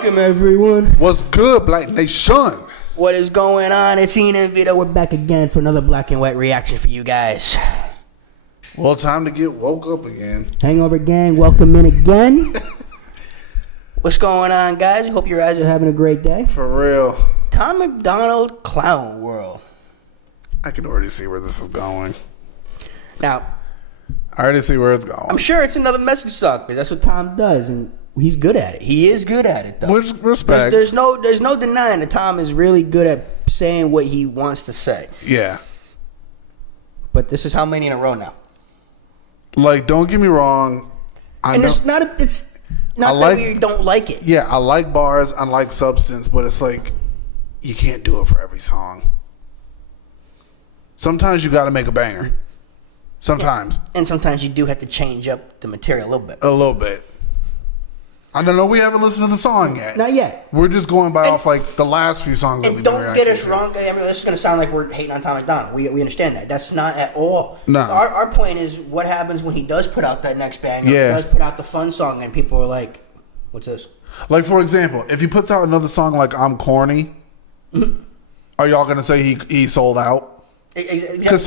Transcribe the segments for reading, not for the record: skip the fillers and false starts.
Welcome, everyone. What's good, Blite Nation? What is going on? It's Ian and Vito. We're back again for another black and white reaction for you guys. Well, time to get woke up again. Hangover gang, welcome in again. What's going on, guys? I hope your guys are having a great day. For real. Tom MacDonald, Clown World. I can already see where this is going. Now, I already see where it's going. I'm sure it's another message song, because that's what Tom does, and he's good at it. He is good at it, though. With respect. There's no denying that Tom is really good at saying what he wants to say. Yeah. But this is how many in a row now? Like, don't get me wrong. It's not that we don't like it. Yeah, I like bars. I like substance. But it's like, you can't do it for every song. Sometimes you got to make a banger. Sometimes. Yeah. And sometimes you do have to change up the material a little bit. A little bit. I don't know. We haven't listened to the song yet. Not yet. We're just going by off like the last few songs that we've been reacting to. And don't get us wrong. I mean, this is going to sound like we're hating on Tom MacDonald. We understand that. That's not at all. No. Our point is what happens when he does put out that next banger. Yeah. He does put out the fun song and people are like, what's this? Like, for example, if he puts out another song like I'm Corny, are y'all going to say he sold out? Because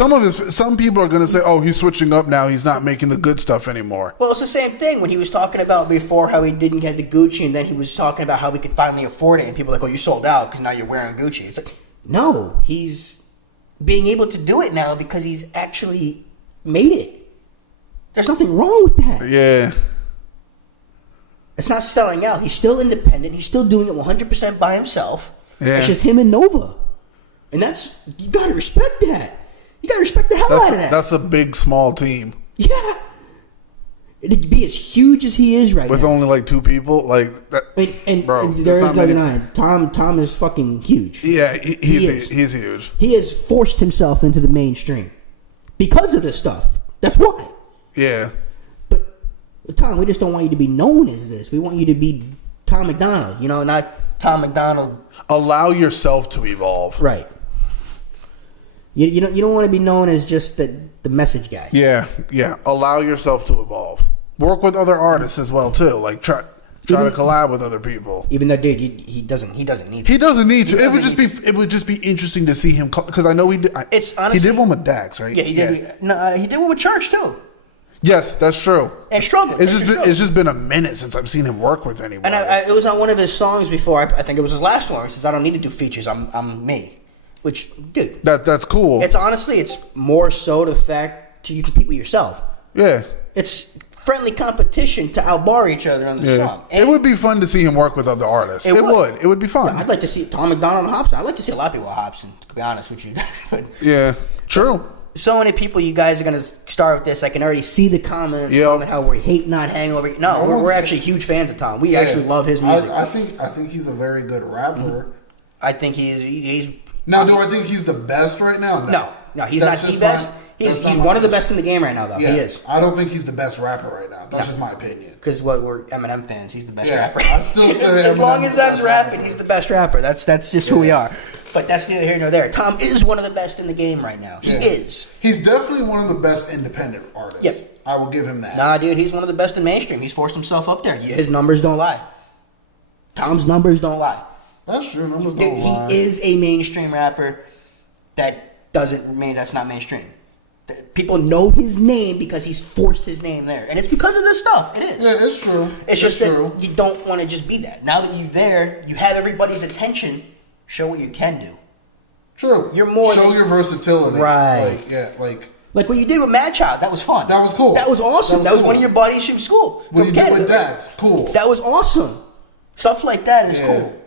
some people are going to say, oh, he's switching up now. He's not making the good stuff anymore. Well, it's the same thing when he was talking about before how he didn't get the Gucci, and then he was talking about how we could finally afford it, and people are like, oh, you sold out because now you're wearing Gucci. It's like, no, he's being able to do it now because he's actually made it. There's nothing wrong with that. Yeah. It's not selling out. He's still independent. He's still doing it 100% by himself. Yeah. It's just him and Nova. And that's, you gotta respect that. You gotta respect the hell out of that. That's a big, small team. Yeah. To be as huge as he is right with now. Only like two people, like that. And bro, there is no denying. Tom is fucking huge. Yeah, he's huge. He has forced himself into the mainstream because of this stuff. That's why. Yeah. But Tom, we just don't want you to be known as this. We want you to be Tom MacDonald. You know, not Tom MacDonald. Allow yourself to evolve. Right. You don't want to be known as just the message guy. Yeah. Allow yourself to evolve. Work with other artists as well too. Like try to collab with other people. Even though, dude, he doesn't need to. He doesn't need to. It would just be interesting to see him because I know he did. He did one with Dax, right? Yeah, he did. Yeah. No, he did one with Church too. Yes, that's true. And Struggle. It's just been a minute since I've seen him work with anyone. And it was on one of his songs before. I think it was his last one. He says, "I don't need to do features. I'm me." Which, dude, that's cool. It's honestly, it's more so the fact you compete with yourself. Yeah, it's friendly competition to outbar each other on the song. And it would be fun to see him work with other artists. It would be fun. Yeah, I'd like to see Tom MacDonald and Hobson. I'd like to see a lot of people with Hobson, to be honest with you. But yeah, true. So many people, you guys are gonna start with this. I can already see the comments comment how we're hating on Hangover. No, we're actually huge fans of Tom. We actually love his music. I think he's a very good rapper. I think he's. Now, do I think he's the best right now? No, he's not the best. He's one of the best in the game right now, though. Yeah, he is. I don't think he's the best rapper right now. That's just my opinion. Because we're Eminem fans. He's the best rapper. I still say as long as Em's rapping, he's the best rapper. That's just who we are. But that's neither here nor there. Tom is one of the best in the game right now. He is. He's definitely one of the best independent artists. Yep. I will give him that. Nah, dude, he's one of the best in mainstream. He's forced himself up there. His numbers don't lie. Tom's numbers don't lie. That's true. Numbers don't lie. He is a mainstream rapper. That's not mainstream. People know his name because he's forced his name there. And it's because of this stuff. It is. Yeah, it's true. It's just that you don't want to just be that. Now that you're there, you have everybody's attention, show what you can do. True. You're more show your versatility. Right. Like what you did with Mad Child. That was fun. That was cool. That was awesome. That was one of your buddies from school. What you did with Dax. Cool. That was awesome. Stuff like that is cool.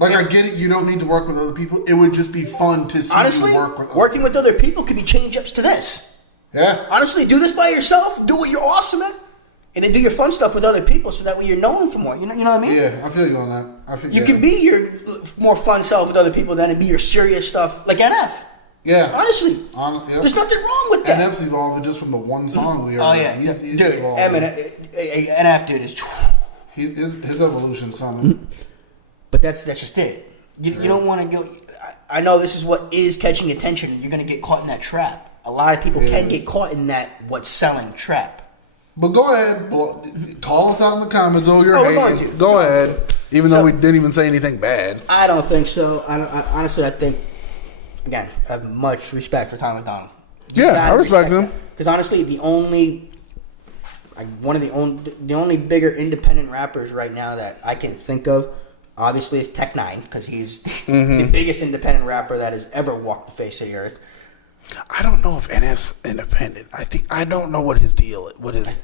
Like, I get it, you don't need to work with other people. It would just be fun to see you work with other working with other people could be change-ups to this. Yeah. Honestly, do this by yourself. Do what you're awesome at. And then do your fun stuff with other people so that way you're known for more. You know what I mean? Yeah, I feel you on that. You can be your more fun self with other people then and be your serious stuff like NF. Yeah. Honestly. There's nothing wrong with that. NF's evolving just from the one song we heard. Oh, yeah. He's dude, NF, dude, is... His evolution's coming. But that's just it. You don't want to go... I know this is what is catching attention. You're going to get caught in that trap. A lot of people can get caught in that what's selling trap. But go ahead. Call us out in the comments. Oh, you're hating. Go ahead. Even though we didn't even say anything bad. I don't think so. Honestly, I think, again, I have much respect for Tom MacDonald. Yeah, I respect him. Because honestly, the only bigger independent rappers right now that I can think of, obviously, is Tech Nine, because he's the biggest independent rapper that has ever walked the face of the earth. I don't know if NF's independent. I don't know what his deal. What is?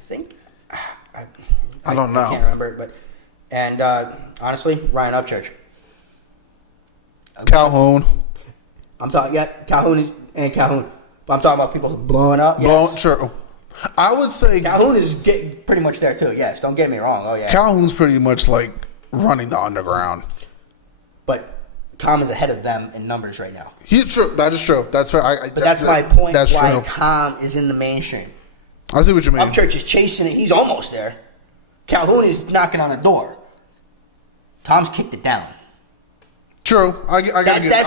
I don't know. I can't remember, and honestly, Ryan Upchurch. Calhoun. I'm talking. Yeah, Calhoun and Calhoun. But I'm talking about people blowing up. Yes. True. I would say Calhoun is pretty much there too. Yes, don't get me wrong. Oh yeah. Calhoun's pretty much like running the underground. But Tom is ahead of them in numbers right now. True. That is true. That's fair. But that's my point. That's why true. Tom is in the mainstream. I see what you mean. Upchurch is chasing it. He's almost there. Calhoun is knocking on the door. Tom's kicked it down. True. I gotta give you that.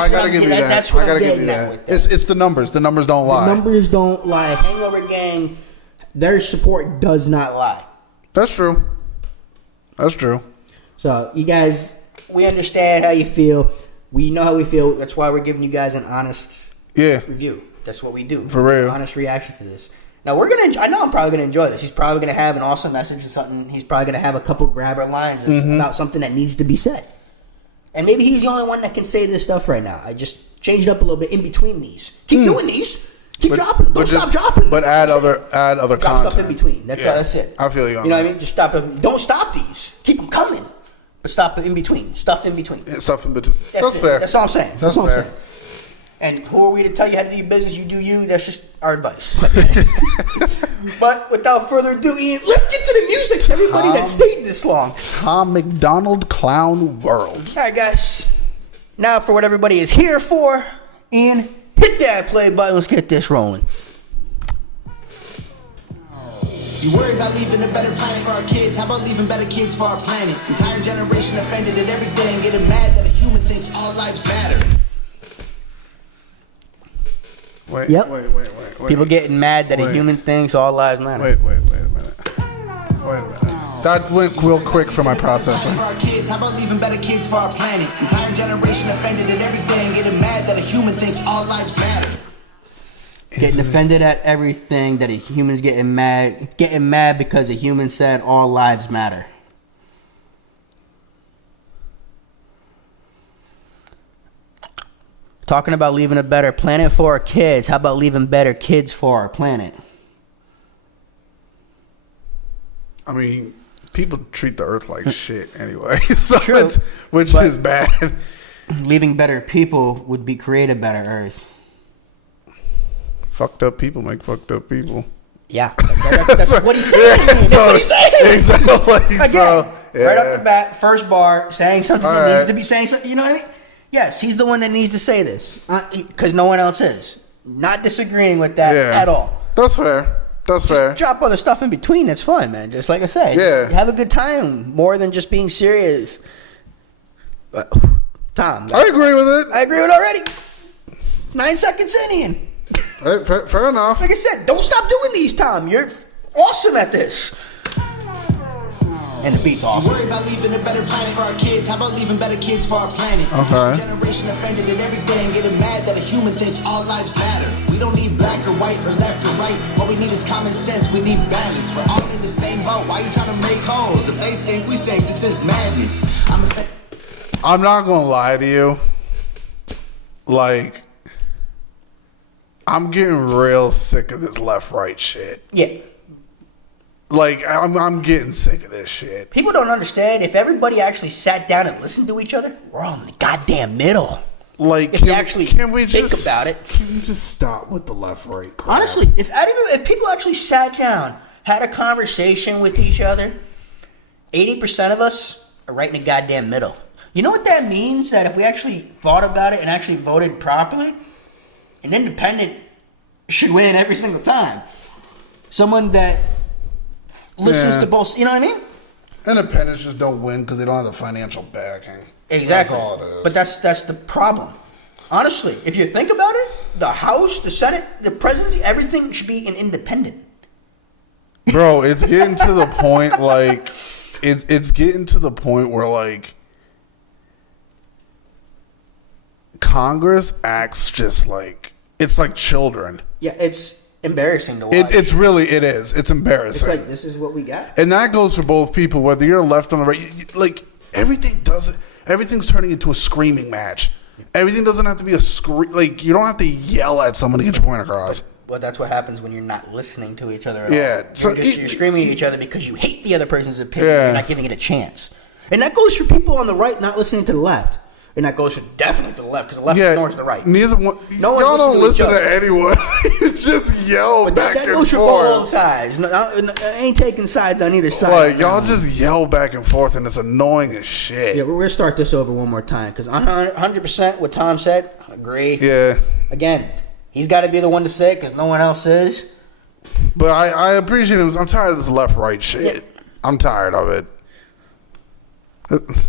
That's what I'm getting at with that. It's the numbers. The numbers don't lie. The numbers don't lie. Hangover Gang, their support does not lie. That's true. That's true. So, you guys, we understand how you feel. We know how we feel. That's why we're giving you guys an honest review. That's what we do. For real. Honest reactions to this. Now, I know I'm probably going to enjoy this. He's probably going to have an awesome message or something. He's probably going to have a couple grabber lines about something that needs to be said. And maybe he's the only one that can say this stuff right now. I just changed up a little bit in between these. Keep doing these. Keep dropping. Don't stop dropping. But add other drop content. Stuff in between. That's it. I feel you on You know that. what I mean? Just stop them. Don't stop these. Keep them coming. But stop in between. Stuff in between. Yeah, stuff in between. That's it. fair. That's all I'm saying. That's all fair. I'm saying. And who are we to tell you how to do your business? You do you. That's just our advice. But without further ado, Ian, let's get to the music for everybody that stayed this long. Tom MacDonald Clown World. All right, guys. Now for what everybody is here for, Ian, hit that play button. Let's get this rolling. You worry about leaving a better planet for our kids. How about leaving better kids for our planet? Entire generation offended at everything, getting mad that a human thinks all lives matter. Wait. People getting mad that a human thinks all lives matter. Wait a minute. That went real quick for my processing. For our kids, how about leaving better kids for our planet? Entire generation offended at everything, getting mad that a human thinks all lives matter. Getting offended at everything that a human's getting mad because a human said all lives matter. Talking about leaving a better planet for our kids. How about leaving better kids for our planet? I mean, people treat the earth like shit anyway, so True, which is bad. Leaving better people would create a better earth. Fucked up people make fucked up people. Yeah, that's what he's saying. That's what he's saying. Exactly. Again, right off the bat, first bar, saying something that needs to be saying something. You know what I mean? Yes, he's the one that needs to say this because no one else is. Not disagreeing with that at all. That's fair. Just drop other stuff in between. That's fun, man. Just like I said, have a good time more than just being serious. But, Tom, I agree with it. I agree with it already. 9 seconds in, Ian. Fair enough. Like I said, don't stop doing these, Tom. You're awesome at this. And the beat's awesome. Worry about leaving a better planet for our kids. How about leaving better kids for our planet? Okay. Generation offended at everything, getting mad that a human thinks all lives matter. We don't need black or white or left or right. What we need is common sense. We need balance. We're all in the same boat. Why you trying to make holes? If they sink, we sink. This is madness. I'm not gonna lie to you. Like, I'm getting real sick of this left-right shit. Yeah. Like, I'm getting sick of this shit. People don't understand. If everybody actually sat down and listened to each other, we're all in the goddamn middle. Like, if you actually can we think just, about it. Can we just stop with the left-right crap? Honestly, if people actually sat down, had a conversation with each other, 80% of us are right in the goddamn middle. You know what that means? That if we actually thought about it and actually voted properly, an independent should win every single time. Someone that listens to both, you know what I mean? Independents just don't win because they don't have the financial backing. Exactly. That's all it is. But that's the problem. Honestly, if you think about it, the House, the Senate, the presidency, everything should be an independent. Bro, it's getting to the point, like, it's getting to the point where, like, Congress acts just like it's like children. Yeah, it's embarrassing to watch. It is. It's embarrassing. It's like, this is what we got. And that goes for both people, whether you're left on the right. Like, everything's turning into a screaming match. Everything doesn't have to be a scream. Like, you don't have to yell at someone to get your point across. Well, that's what happens when you're not listening to each other at all. So you're screaming at each other because you hate the other person's opinion. You're not giving it a chance. And that goes for people on the right not listening to the left. And that goes for definitely to the left because the left ignores the right. Neither one. Y'all don't listen to anyone. Just yell back and forth. That goes for both sides. I ain't taking sides on either side. Like, y'all just yell back and forth, and it's annoying as shit. Yeah, we're going to start this over one more time because 100% what Tom said, I agree. Yeah. Again, he's got to be the one to say it because no one else is. But I appreciate him. I'm tired of this left-right shit. Yeah. I'm tired of it.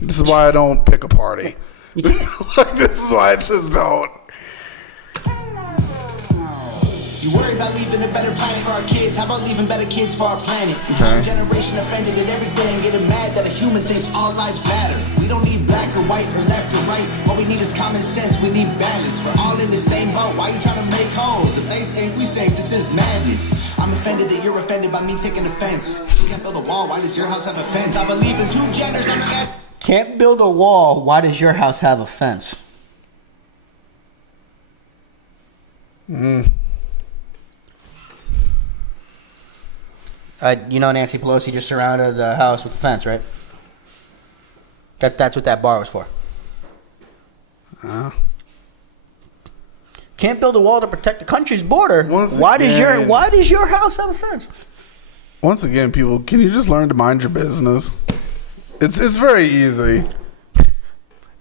This is why I don't pick a party. Like, this is why I just don't. You worry about leaving a better planet for our kids. How about leaving better kids for our planet? Our generation offended at everything, getting mad that a human thinks all lives matter. We don't need black or white or left or right. What we need is common sense. We need balance. We're all in the same boat. Why you trying to make holes? If they sink, we sink. This is madness. I'm offended that you're offended by me taking offense. You can't build a wall. Why does your house have a fence? I believe in two genders. I'm not. Can't build a wall. Why does your house have a fence? You know Nancy Pelosi just surrounded the house with a fence, right? That's what that bar was for. Can't build a wall to protect the country's border. Why does your house have a fence? Once again, people, can you just learn to mind your business? It's very easy.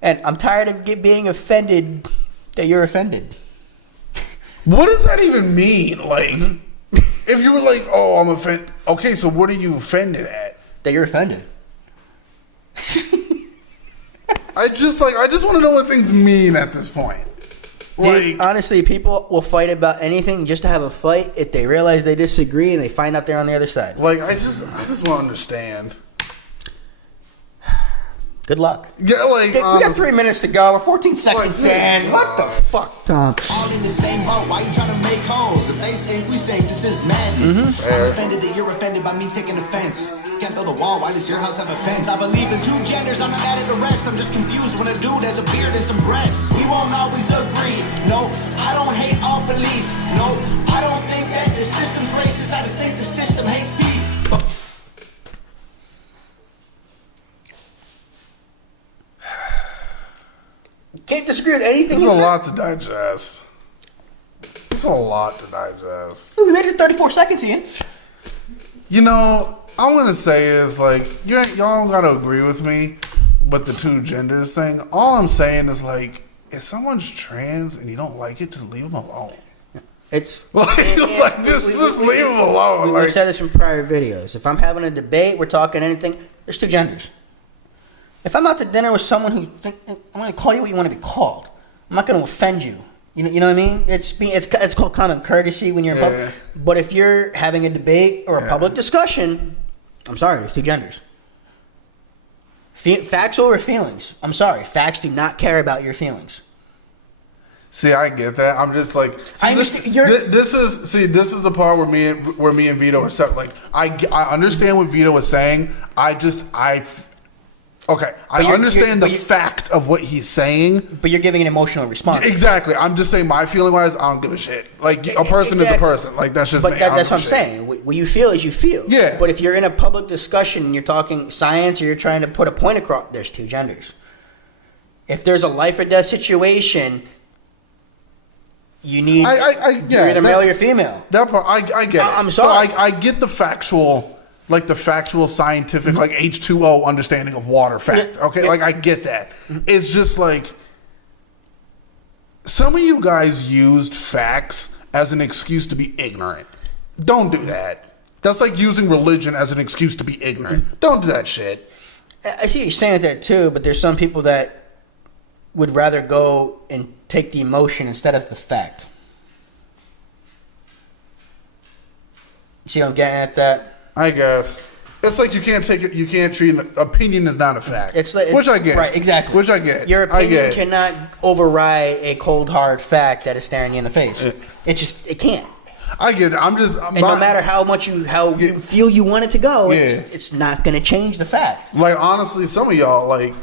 And I'm tired of being offended that you're offended. What does that even mean? Like, if you were like, oh, I'm offended. Okay, so what are you offended at? That you're offended. I just want to know what things mean at this point. Like, honestly, people will fight about anything just to have a fight if they realize they disagree and they find out they're on the other side. Like, I just want to understand. Good luck. Yeah, like, we got 3 minutes to go. We're 14 seconds in. What the fuck, Tom? All in the same boat. Why you trying to make holes? If they sink, we sink. This is madness. I'm offended that you're offended by me taking offense. Can't build a wall. Why does your house have a fence? I believe in two genders. I'm not mad at the rest. I'm just confused when a dude has a beard and some breasts. We won't always agree. No, I don't hate all police. No, I don't think that the system's racist. I just think the system hates people. Can't disagree with anything. There's a lot to digest. It's a lot to digest. We made it 34 seconds in. You know, I'm gonna say is like y'all don't gotta agree with me with the two genders thing. All I'm saying is like, if someone's trans and you don't like it, just leave them alone. It's just leave them alone. We've said this in prior videos. If I'm having a debate, we're talking anything. There's two genders. If I'm out to dinner with someone who I'm going to call you what you want to be called. I'm not going to offend you. You know what I mean? It's called common courtesy when you're in public. But if you're having a debate or a public discussion, I'm sorry, there's two genders. Facts over feelings. I'm sorry, facts do not care about your feelings. See, I get that. I'm just like, this is the part where me and Vito are set. Like, I understand what Vito was saying. I understand the fact of what he's saying. But you're giving an emotional response. Exactly. I'm just saying my feeling-wise, I don't give a shit. Like, a person is a person. Like, that's just me. That's what I'm saying. What you feel is you feel. Yeah. But if you're in a public discussion and you're talking science or you're trying to put a point across, there's two genders. If there's a life or death situation, you need you're either male or female. That part, I get it. I'm sorry. So I get the factual... Like the factual, scientific, like H2O understanding of water fact. Okay, like I get that. It's just like some of you guys used facts as an excuse to be ignorant. Don't do that. That's like using religion as an excuse to be ignorant. Don't do that shit. I see what you're saying that too, but there's some people that would rather go and take the emotion instead of the fact. See what I'm getting at that? I guess. It's like you can't take it. You can't treat an opinion as not a fact. Which I get. Right, exactly. Which I get. Your opinion I get. cannot override a cold hard fact that is staring you in the face. It can't. I get it. And no matter how much you feel you want it to go, Yeah. it's not going to change the fact. Like honestly, some of y'all like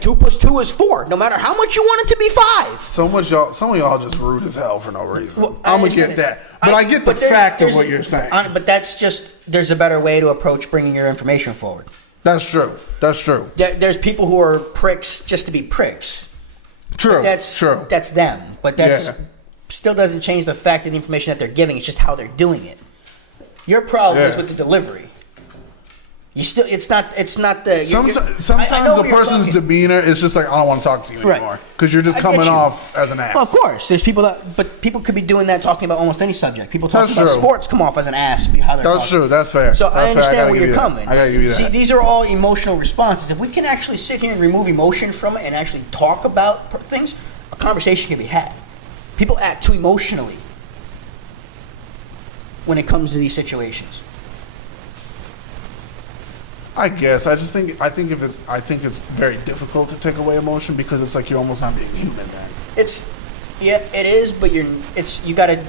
2 + 2 is 4. No matter how much you want it to be 5. some of y'all just rude as hell for no reason. Well, I'm gonna understand get it. that, but I get the fact of what you're saying. But that's just there's a better way to approach bringing your information forward. That's true. That's true. There's people who are pricks just to be pricks. True. But that's true. That's them. But that's Yeah. still doesn't change the fact of the information that they're giving. It's just how they're doing it. Your problem is with the delivery. You still, it's not the. Sometimes I know a where you're person's talking. demeanor is just like, I don't want to talk to you Right. anymore because you're just I get coming you. off as an ass. Well, of course, there's people but people could be doing that talking about almost any subject. People talking about That's true. sports come off as an ass. How they're That's talking. true. That's fair. So That's I fair. understand gotta where give you're you that. coming. I gotta give you that. See, these are all emotional responses. If we can actually sit here and remove emotion from it and actually talk about things, a conversation can be had. People act too emotionally when it comes to these situations. I guess I think it's very difficult to take away emotion because it's like you're almost not being human then. It is, but you got to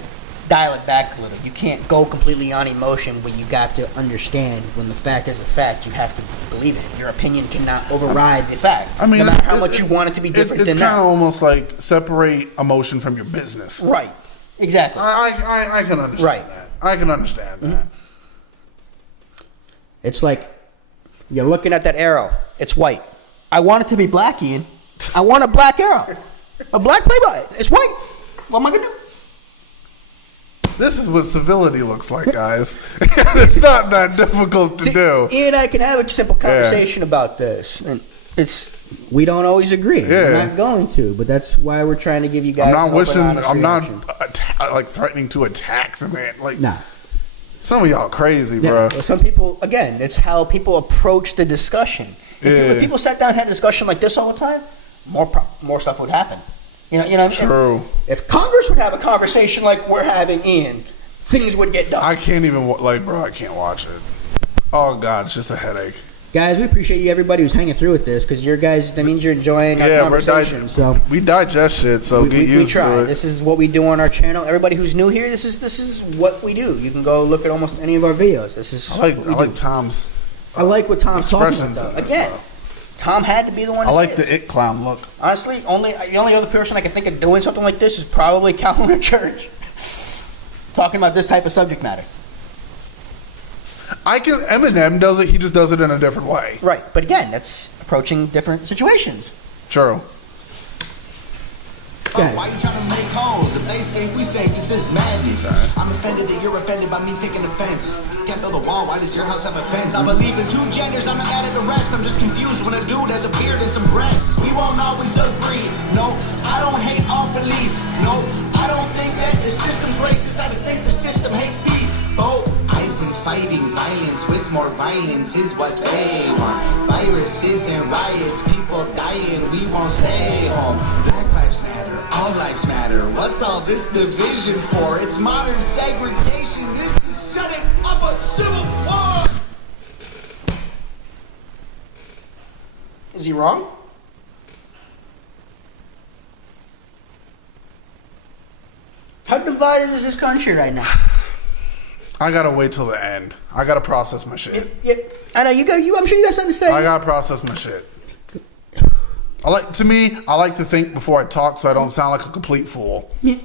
dial it back a little. You can't go completely on emotion, but you got to understand when the fact is a fact. You have to believe it. Your opinion cannot override the fact. I mean, no matter how much you want it to be different it's than kind that. of almost like separate emotion from your business. Right. Exactly. I can understand Right. that. I can understand that. It's like you're looking at that arrow. It's white. I want it to be black, Ian. I want a black arrow. A black play-by. It's white. What am I going to do? This is what civility looks like, guys. It's not that difficult to do. Ian and I can have a simple conversation about this. And we don't always agree. Yeah. We're not going to, but that's why we're trying to give you guys I'm not like threatening to attack the man. Like, no. Some of y'all crazy, Yeah. bro. Well, some people, again, it's how people approach the discussion. If people sat down and had a discussion like this all the time, more stuff would happen. You know what I mean? True. If Congress would have a conversation like we're having, Ian, things would get done. I can't even bro. I can't watch it. Oh God, it's just a headache. Guys, we appreciate you, everybody who's hanging through with this, because that means you're enjoying our conversation. We digest shit, so get used to it. This is what we do on our channel. Everybody who's new here, this is what we do. You can go look at almost any of our videos. I like Tom's. I like what Tom's talking expressions about. and Again, stuff. Tom had to be the one. To I like say the it clown look. Honestly, the only other person I can think of doing something like this is probably Calvin or Church, talking about this type of subject matter. Eminem does it. He just does it in a different way. Right, but again, that's approaching different situations. True. Why you trying to make holes? If they sink, we sink. This is madness. I'm offended that you're offended by me taking offense. Can't build a wall. Why does your house have a fence? I believe in 2 genders. I'm not mad at the rest. I'm just confused when a dude has a beard and some breasts. We won't always agree. No, I don't hate all police. No, I don't think that the system's racist. I just think the system hates people. I've been fighting violence with more violence is what they want. Viruses and riots, people dying. We won't stay home. Black lives matter. All lives matter. What's all this division for? It's modern segregation. This is setting up a civil war. Is he wrong? How divided is this country right now? I gotta wait till the end. I gotta process my shit. Yeah, I know you got you. I'm sure you got something to say. I gotta process my shit. I like to think before I talk, so I don't sound like a complete fool. Yeah.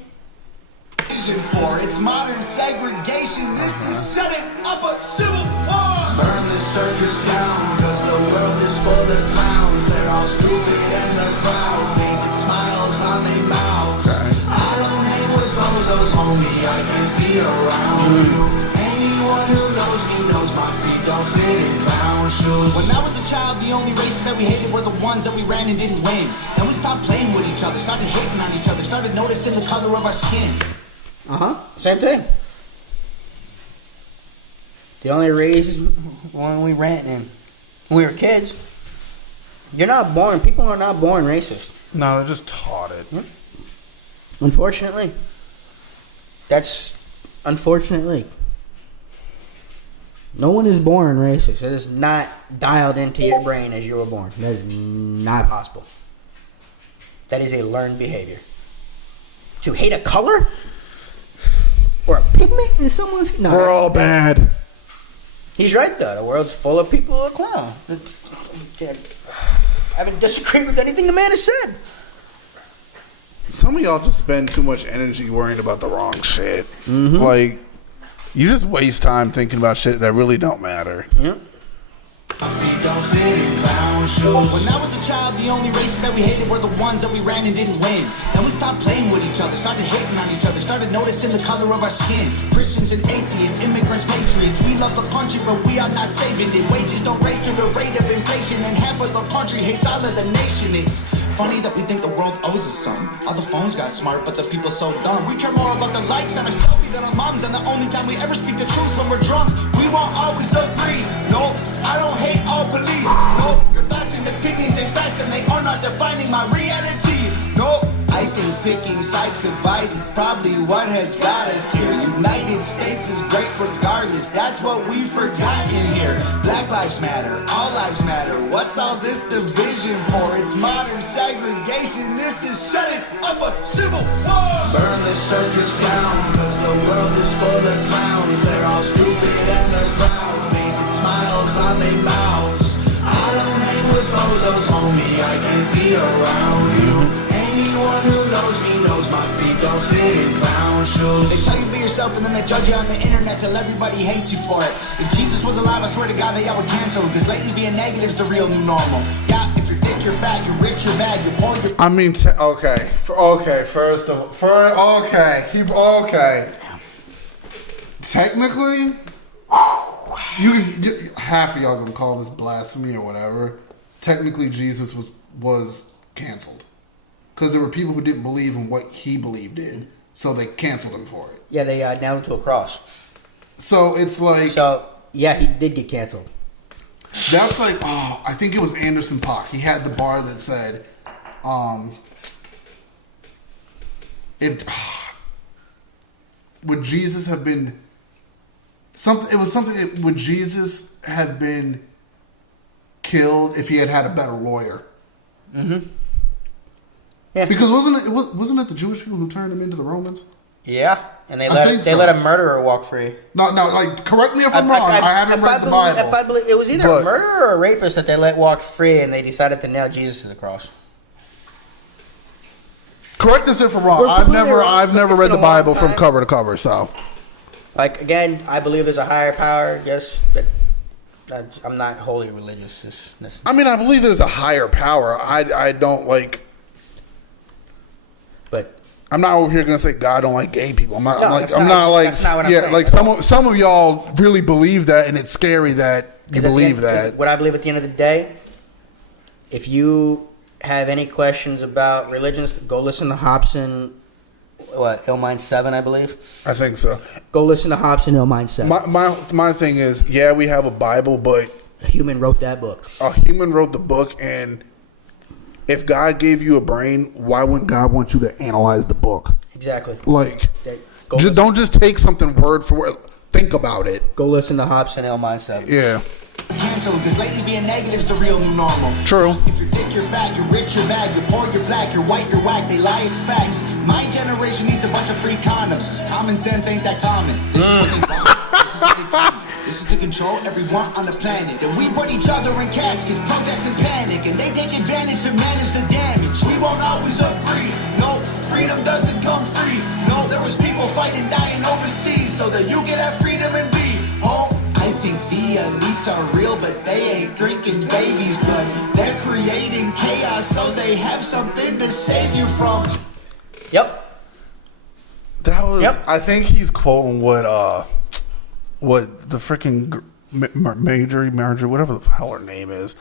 For it's modern segregation. This is setting up a civil war. Burn the circus down, cause the world is full of clowns. They're all stupid and the crowd painted smiles on their mouths. I don't hang with bozos, homie. I can be around you. Anyone who knows me knows my feet don't fit in clown shoes. When I was a child, the only races that we hated were the ones that we ran and didn't win. Then we stopped playing with each other, started hating on each other, started noticing the color of our skin. Same thing. The only reason when we ran in when we were kids, you're not born. People are not born racist. No, they're just taught it. Unfortunately, that's unfortunately. No one is born racist. It is not dialed into your brain as you were born. That is not possible. That is a learned behavior. To hate a color or a pigment in someone's... No, we're all bad. He's right, though. The world's full of people who are clowns. I haven't disagreed with anything the man has said. Some of y'all just spend too much energy worrying about the wrong shit. Mm-hmm. Like, you just waste time thinking about shit that really don't matter. Yep. When I was a child, the only races that we hated were the ones that we ran and didn't win. Then we stopped playing with each other, started hating on each other, started noticing the color of our skin. Christians and atheists, immigrants, patriots. We love the country, but we are not saving it. Wages don't raise to the rate of inflation, and half of the country hates all of the nation. It's funny that we think the world owes us some. All the phones got smart, but the people so dumb. We care more about the likes on our selfie than our moms, and the only time we ever speak the truth when we're drunk. We won't always agree. No, I don't hate all police. No, your thoughts and opinions and facts, and they are not defining my reality. No, I think picking sides divides. It's probably what has got us here. United States is great regardless. That's what we've forgotten here. Black lives matter. All lives matter. What's all this division for? It's modern segregation. This is setting up a civil war. Burn the circus down, cause the world is full of clowns. They're all stupid and they're proud, making smiles on their mouths. I don't hang with bozos, homie. I can't be around you. Anyone who knows me knows my feet don't fit in clown shoes. They tell you be yourself and then they judge you on the internet till everybody hates you for it. If Jesus was alive, I swear to God that y'all would cancel him, cause lately being negative's the real new normal. Yeah, if you're thick, you're fat, you're rich, you're bad, you're poor, you're... I mean, okay. Technically, half of y'all gonna call this blasphemy or whatever. Technically, Jesus was canceled. Because there were people who didn't believe in what he believed in, so they canceled him for it. Yeah, they nailed him to a cross. So it's like... So, yeah, he did get canceled. That's like, I think it was Anderson .Paak. He had the bar that said, would Jesus have been... would Jesus have been killed if he had had a better lawyer? Mm-hmm. Yeah. Because wasn't it the Jewish people who turned him into the Romans? Yeah, and they let a murderer walk free. No, like correct me if I'm wrong. I haven't read the Bible. It was either a murderer or a rapist that they let walk free, and they decided to nail Jesus to the cross. Correct us if I'm wrong. I've never read the Bible from cover to cover. So, like again, I believe there's a higher power. Yes, but I'm not wholly religious. I mean, I believe there's a higher power. I don't like. But I'm not over here gonna say God don't like gay people. That's not what I'm saying. Like some of y'all really believe that, and it's scary that you believe that. What I believe at the end of the day, if you have any questions about religions, go listen to Hobson. Illmind 7, I believe. I think so. Go listen to Hobson Illmind 7. My thing is, yeah, we have a Bible, but a human wrote that book. A human wrote the book, and if God gave you a brain, why wouldn't God want you to analyze the book? Exactly. Like, don't just take something word for word. Think about it. Go listen to Hobson Illmind 7. Yeah. Cancel, because lately being negative's the real new normal. True. If you're thick, you're fat, you're rich, you're bad, you're poor, you're black, you're white, you're whack, they lie, it's facts. My generation needs a bunch of free condoms. Common sense ain't that common. This is what they want. This is to control everyone on the planet. And we put each other in caskets, protest and panic, and they take advantage to manage the damage. We won't always agree. No, freedom doesn't come free. No, there was people fighting, dying overseas, so that you can have freedom and be home. I think the elites are real, but they ain't drinking babies' blood. They're creating chaos, so they have something to save you from. Yep. That was. Yep. I think he's quoting what the freaking Marjorie, whatever the hell her name is.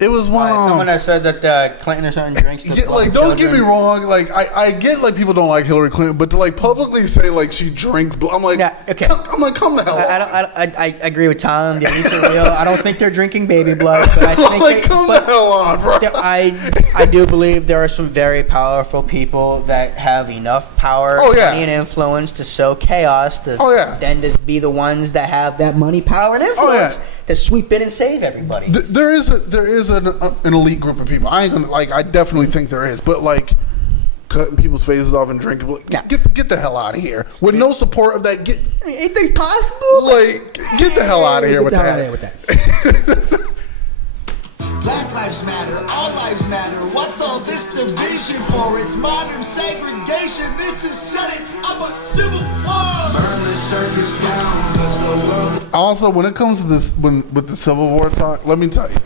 It was one. Someone that said that Clinton or something drinks the blood like, of don't get me children. wrong. Like, I get like people don't like Hillary Clinton, but to like publicly say like she drinks blood, I'm like, Yeah, okay. I'm like, come the hell on. I agree with Tom. Yeah, these are real. I don't think they're drinking baby blood, but I think like, come the hell on, bro. I do believe there are some very powerful people that have enough power, money, and influence to sow chaos. Then to be the ones that have that money, power, and influence to sweep in and save everybody. There is an elite group of people. I ain't gonna like. I definitely think there is, but like cutting people's faces off and drinking. Like, get the hell out of here with no support of that. Anything's possible. Like, get the hell out of here with that. Black lives matter, all lives matter. What's all this division for? It's modern segregation. This is setting up a civil war. Burn the circus down, 'cause the world. Also, when it comes to this, with the Civil War talk, let me tell you,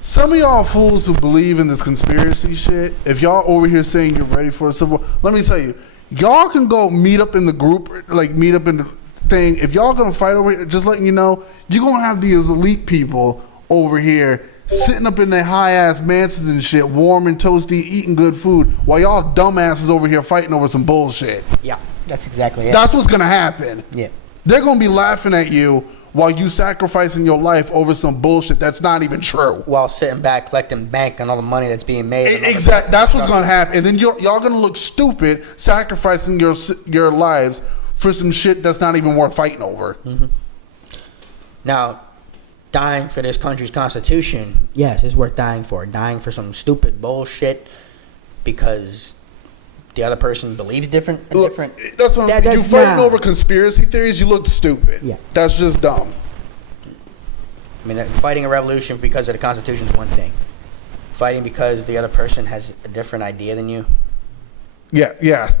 some of y'all fools who believe in this conspiracy shit, if y'all over here saying you're ready for a civil war, let me tell you, y'all can go meet up in the group, like meet up in the thing. If y'all gonna fight over here, just letting you know, you're gonna have these elite people over here sitting up in their high-ass mansions and shit, warm and toasty, eating good food, while y'all dumbasses over here fighting over some bullshit. Yeah, that's exactly it. That's what's gonna happen. Yeah. They're gonna be laughing at you while you sacrificing your life over some bullshit that's not even true. While sitting back collecting bank on all the money that's being made. Exactly. That's what's gonna happen. And then y'all gonna look stupid sacrificing your lives for some shit that's not even worth fighting over. Mm-hmm. Now, dying for this country's constitution, yes, it's worth dying for. Dying for some stupid bullshit because the other person believes different. That's what I'm saying. You fighting over conspiracy theories, you look stupid. Yeah. That's just dumb. I mean, fighting a revolution because of the Constitution is one thing. Fighting because the other person has a different idea than you. Yeah.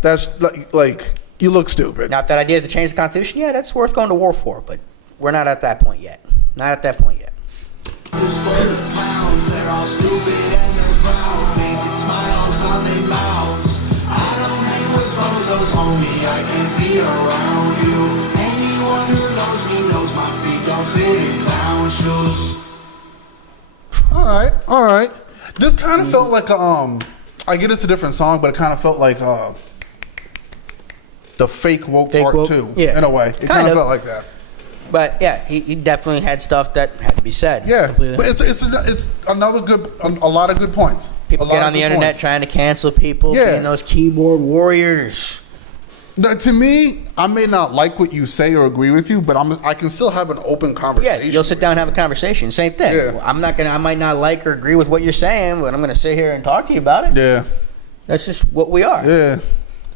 That's like you look stupid. Now, if that idea is to change the Constitution, yeah, that's worth going to war for. But we're not at that point yet. Not at that point yet. This full of clowns, they're all stupid and they're proud, making smiles on their mouths. I don't hang with bozos, homie, I can be around you. Anyone who knows me knows my feet don't fit in clown shoes. All right. This kind of felt like I get it's a different song, but it kind of felt like the fake woke part 2. Yeah. In a way, it kind of felt like that. But yeah, he definitely had stuff that had to be said. Yeah, but it's another good, a lot of good points. People get on the internet trying to cancel people. Being those keyboard warriors. Now, to me, I may not like what you say or agree with you, but I can still have an open conversation. Yeah, you'll sit down and have a conversation. Same thing. Yeah. I might not like or agree with what you're saying, but I'm gonna sit here and talk to you about it. Yeah, that's just what we are. Yeah.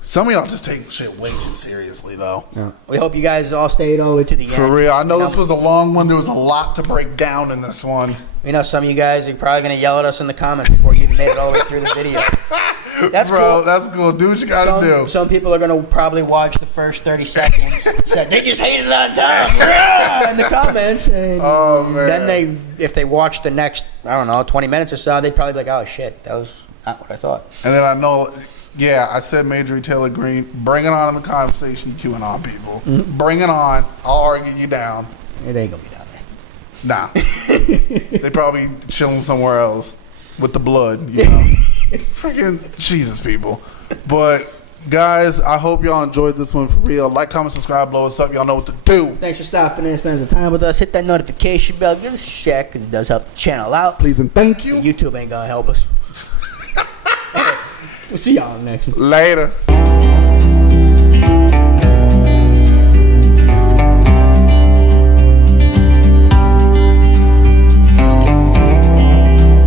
Some of y'all just take shit way too seriously, though. Yeah. We hope you guys all stayed all the way to the end. For real. I know this was a long one. There was a lot to break down in this one. We know some of you guys are probably going to yell at us in the comments before you made it all the way through the video. That's cool. That's cool. Do what you got to do. Some people are going to probably watch the first 30 seconds. Said they just hated on Tom in the comments. And oh, man. Then if they watch the next, 20 minutes or so, they'd probably be like, oh, shit, that was not what I thought. And then I know... Yeah, I said Major Taylor Green. Bring it on in the conversation, you QAnon people. Mm-hmm. Bring it on. I'll argue you down. Yeah, they ain't gonna be down there. Nah. They probably chilling somewhere else with the blood, you know. Freaking Jesus, people. But, guys, I hope y'all enjoyed this one for real. Like, comment, subscribe, blow us up. Y'all know what to do. Thanks for stopping in and spending some time with us. Hit that notification bell. Give us a check because it does help the channel out. Please and thank you. YouTube ain't gonna help us. We'll see y'all next one. Later.